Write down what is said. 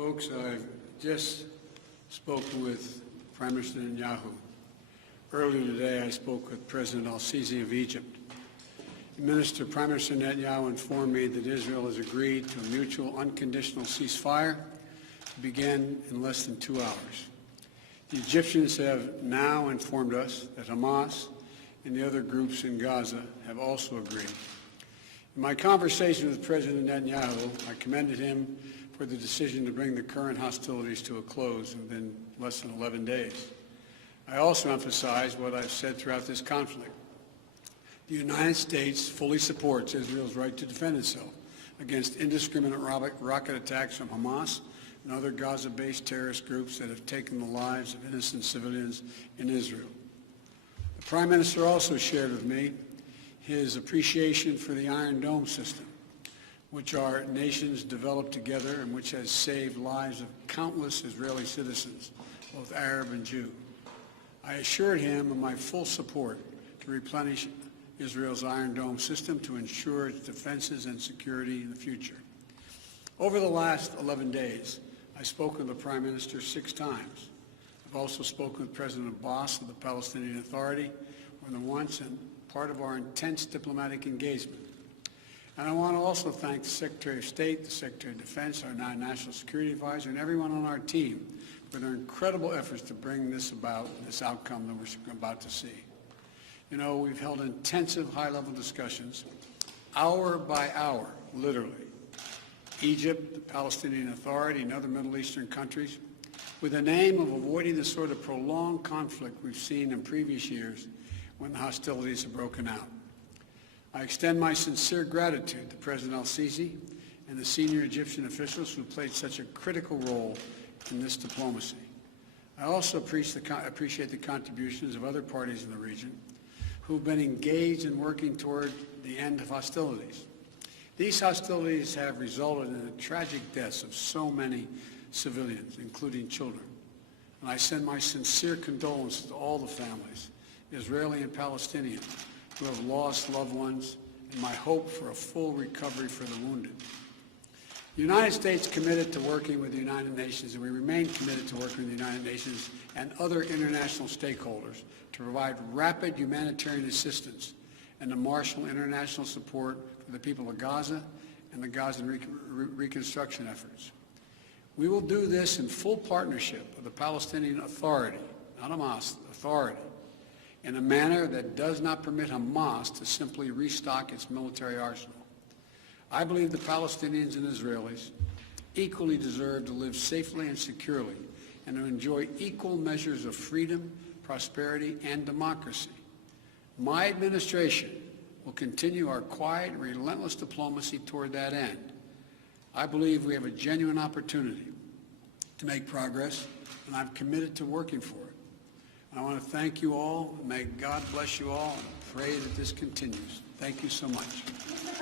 Folks, I've just spoken with Prime Minister Netanyahu. Earlier today, I spoke with President al-Sisi of Egypt. Prime Minister Netanyahu informed me that Israel has agreed to a mutual unconditional ceasefire to begin in less than 2 hours. The Egyptians have now informed us that Hamas and the other groups in Gaza have also agreed. In my conversation with President Netanyahu, I commended him for the decision to bring the current hostilities to a close within less than 11 days. I also emphasized what I've said throughout this conflict. The United States fully supports Israel's right to defend itself against indiscriminate rocket attacks from Hamas and other Gaza-based terrorist groups that have taken the lives of innocent civilians in Israel. The Prime Minister also shared with me his appreciation for the Iron Dome system, which our nations developed together and which has saved lives of countless Israeli citizens, both Arab and Jew. I assured him of my full support to replenish Israel's Iron Dome system to ensure its defenses and security in the future. Over the last 11 days, I spoke with the Prime Minister 6 times. I've also spoken with President Abbas of the Palestinian Authority more than once and part of our intense diplomatic engagement. And I want to also thank the Secretary of State, the Secretary of Defense, our National Security Advisor, and everyone on our team for their incredible efforts to bring this outcome that we're about to see. You know, we've held intensive high-level discussions, hour by hour, literally. Egypt, the Palestinian Authority, and other Middle Eastern countries, with the aim of avoiding the sort of prolonged conflict we've seen in previous years when the hostilities have broken out. I extend my sincere gratitude to President al-Sisi and the senior Egyptian officials who played such a critical role in this diplomacy. I also appreciate the contributions of other parties in the region who've been engaged in working toward the end of hostilities. These hostilities have resulted in the tragic deaths of so many civilians, including children. And I send my sincere condolences to all the families, Israeli and Palestinian, who have lost loved ones, and my hope for a full recovery for the wounded. The United States committed to working with the United Nations, and we remain committed to working with the United Nations and other international stakeholders to provide rapid humanitarian assistance and to marshal international support for the people of Gaza and the Gaza reconstruction efforts. We will do this in full partnership with the Palestinian Authority, not Hamas, Authority, in a manner that does not permit Hamas to simply restock its military arsenal. I believe the Palestinians and Israelis equally deserve to live safely and securely and to enjoy equal measures of freedom, prosperity, and democracy. My administration will continue our quiet, relentless diplomacy toward that end. I believe we have a genuine opportunity to make progress, and I'm committed to working for it. I want to thank you all. May God bless you all and pray that this continues. Thank you so much.